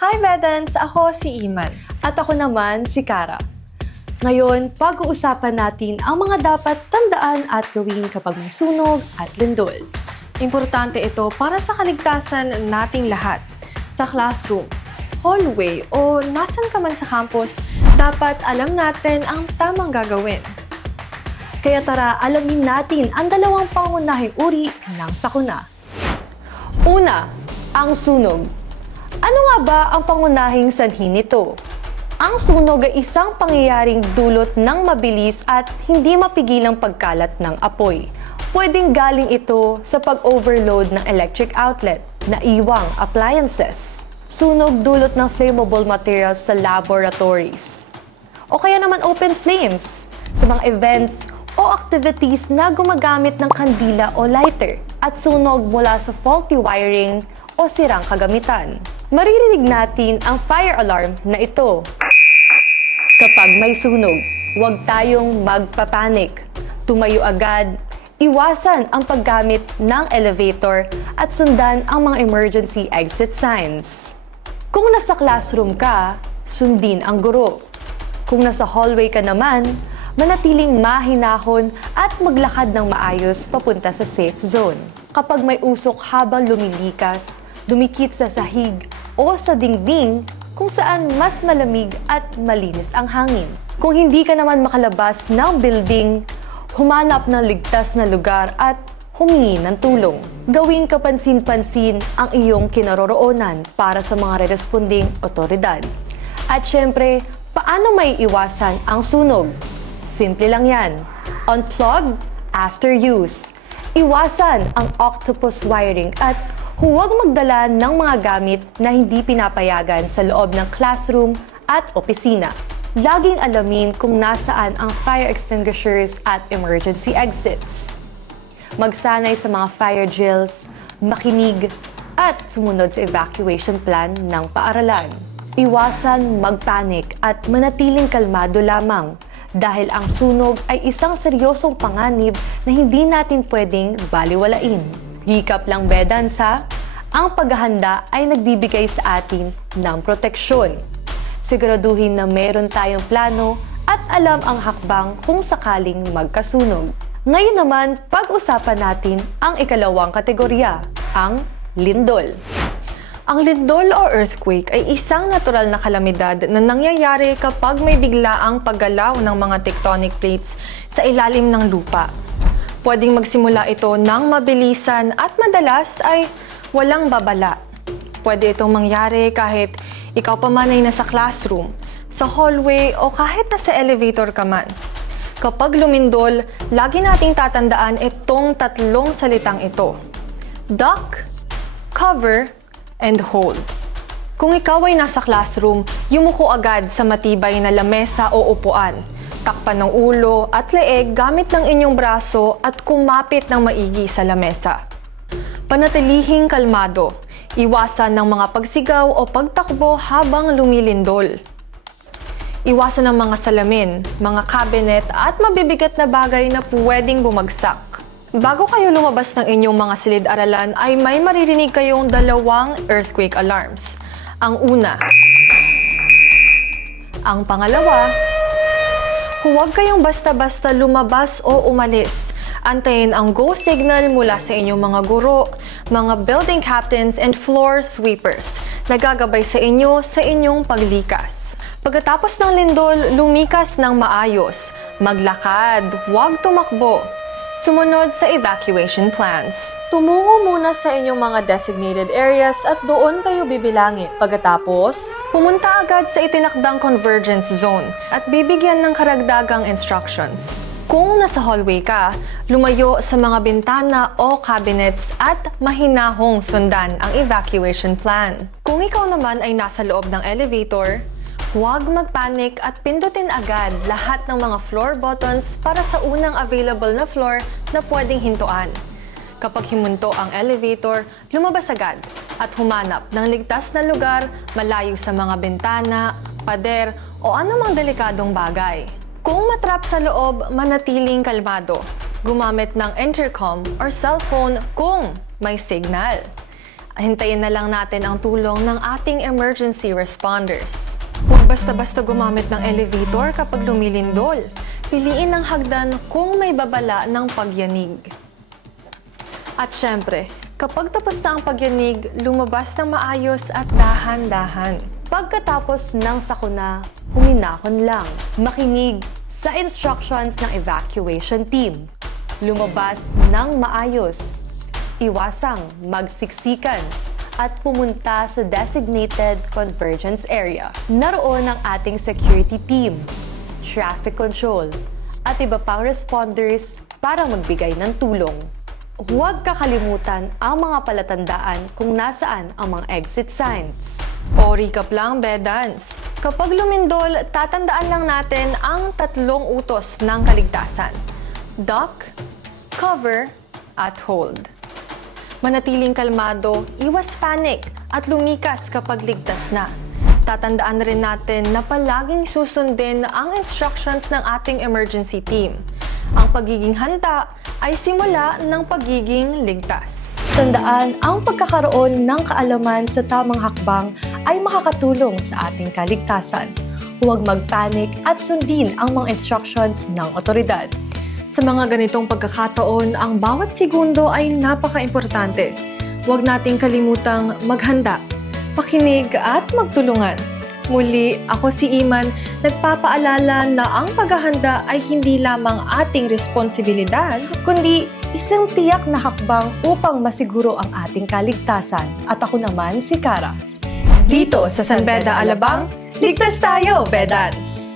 Hi Bedans! Ako si Iman. At ako naman si Kara. Ngayon, pag-uusapan natin ang mga dapat tandaan at gawin kapag may sunog at lindol. Importante ito para sa kaligtasan nating lahat. Sa classroom, hallway o nasan ka man sa campus, dapat alam natin ang tamang gagawin. Kaya tara, alamin natin ang dalawang pangunahing uri ng sakuna. Una, ang sunog. Ano nga ba ang pangunahing sanhi nito? Ang sunog ay isang pangyayaring dulot ng mabilis at hindi mapigilang pagkalat ng apoy. Pwedeng galing ito sa pag-overload ng electric outlet na iwang appliances. Sunog dulot ng flammable materials sa laboratories. O kaya naman open flames sa mga events o activities na gumagamit ng kandila o lighter at sunog mula sa faulty wiring o sirang kagamitan. Maririnig natin ang fire alarm na ito. Kapag may sunog, huwag tayong magpapanik. Tumayo agad, iwasan ang paggamit ng elevator at sundan ang mga emergency exit signs. Kung nasa classroom ka, sundin ang guro. Kung nasa hallway ka naman, manatiling mahinahon at maglakad ng maayos papunta sa safe zone. Kapag may usok habang lumilikas, dumikit sa sahig o sa dingding kung saan mas malamig at malinis ang hangin. Kung hindi ka naman makalabas ng building, humanap ng ligtas na lugar at humingi ng tulong. Gawing kapansin-pansin ang iyong kinaroroonan para sa mga responding otoridad. At syempre, paano may iwasan ang sunog? Simple lang yan. Unplug after use. Iwasan ang octopus wiring at huwag magdala ng mga gamit na hindi pinapayagan sa loob ng classroom at opisina. Laging alamin kung nasaan ang fire extinguishers at emergency exits. Magsanay sa mga fire drills, makinig, at sumunod sa evacuation plan ng paaralan. Iwasan magpanik at manatiling kalmado lamang dahil ang sunog ay isang seryosong panganib na hindi natin pwedeng baliwalain. Recap lang bedans ha, ang paghahanda ay nagbibigay sa atin ng proteksyon. Siguraduhin na meron tayong plano at alam ang hakbang kung sakaling magkasunog. Ngayon naman, pag-usapan natin ang ikalawang kategorya, ang lindol. Ang lindol o earthquake ay isang natural na kalamidad na nangyayari kapag may biglaang paggalaw ng mga tectonic plates sa ilalim ng lupa. Pwedeng magsimula ito ng mabilisan at madalas ay walang babala. Pwede itong mangyari kahit ikaw pa man ay nasa classroom, sa hallway o kahit nasa elevator ka man. Kapag lumindol, lagi nating tatandaan itong tatlong salitang ito. Duck, cover, and hold. Kung ikaw ay nasa classroom, yumuko agad sa matibay na lamesa o upuan. Takpan ng ulo at leeg gamit ng inyong braso at kumapit ng maigi sa lamesa. Panatilihing kalmado. Iwasan ng mga pagsigaw o pagtakbo habang lumilindol. Iwasan ng mga salamin, mga cabinet at mabibigat na bagay na pwedeng bumagsak. Bago kayo lumabas ng inyong mga silid-aralan ay may maririnig kayong dalawang earthquake alarms. Ang una. Ang pangalawa, huwag kayong basta-basta lumabas o umalis. Antayin ang go signal mula sa inyong mga guro, mga building captains and floor sweepers na gagabay sa inyo sa inyong paglikas. Pagkatapos ng lindol, lumikas ng maayos. Maglakad, huwag tumakbo. Sumunod sa evacuation plans. Tumungo muna sa inyong mga designated areas at doon kayo bibilangin. Pagkatapos, pumunta agad sa itinakdang convergence zone at bibigyan ng karagdagang instructions. Kung nasa hallway ka, lumayo sa mga bintana o cabinets at mahinahong sundan ang evacuation plan. Kung ikaw naman ay nasa loob ng elevator, Huwag magpanik at pindutin agad lahat ng mga floor buttons para sa unang available na floor na pwedeng hintuan. Kapag himunto ang elevator, lumabas agad at humanap ng ligtas na lugar malayo sa mga bintana, pader o anumang delikadong bagay. Kung matrap sa loob, manatiling kalmado. Gumamit ng intercom or cellphone kung may signal. hintayin na lang natin ang tulong ng ating emergency responders. Basta-basta gumamit ng elevator kapag lumilindol. Piliin ang hagdan kung may babala ng pagyanig. At syempre, kapag tapos na ang pagyanig, lumabas ng maayos at dahan-dahan. Pagkatapos ng sakuna, huminahon lang. Makinig sa instructions ng evacuation team. Lumabas ng maayos. Iwasang magsiksikan at pumunta sa designated convergence area. Naroon ang ating security team, traffic control, at iba pang responders para magbigay ng tulong. Huwag kakalimutan ang mga palatandaan kung nasaan ang mga exit signs. O recap lang, Bedans. Kapag lumindol, tatandaan lang natin ang tatlong utos ng kaligtasan. Duck, cover, at hold. Manatiling kalmado, iwas panic, at lumikas kapag ligtas na. Tatandaan rin natin na palaging susundin ang instructions ng ating emergency team. Ang pagiging handa ay simula ng pagiging ligtas. Tandaan, ang pagkakaroon ng kaalaman sa tamang hakbang ay makakatulong sa ating kaligtasan. Huwag magpanik at sundin ang mga instructions ng otoridad. Sa mga ganitong pagkakataon, ang bawat segundo ay napaka-importante. Huwag nating kalimutang maghanda, pakinig at magtulungan. Muli, ako si Iman, nagpapaalala na ang paghahanda ay hindi lamang ating responsibilidad, Kundi isang tiyak na hakbang upang masiguro ang ating kaligtasan. At ako naman si Kara. dito sa San Beda Alabang, ligtas tayo, Bedans!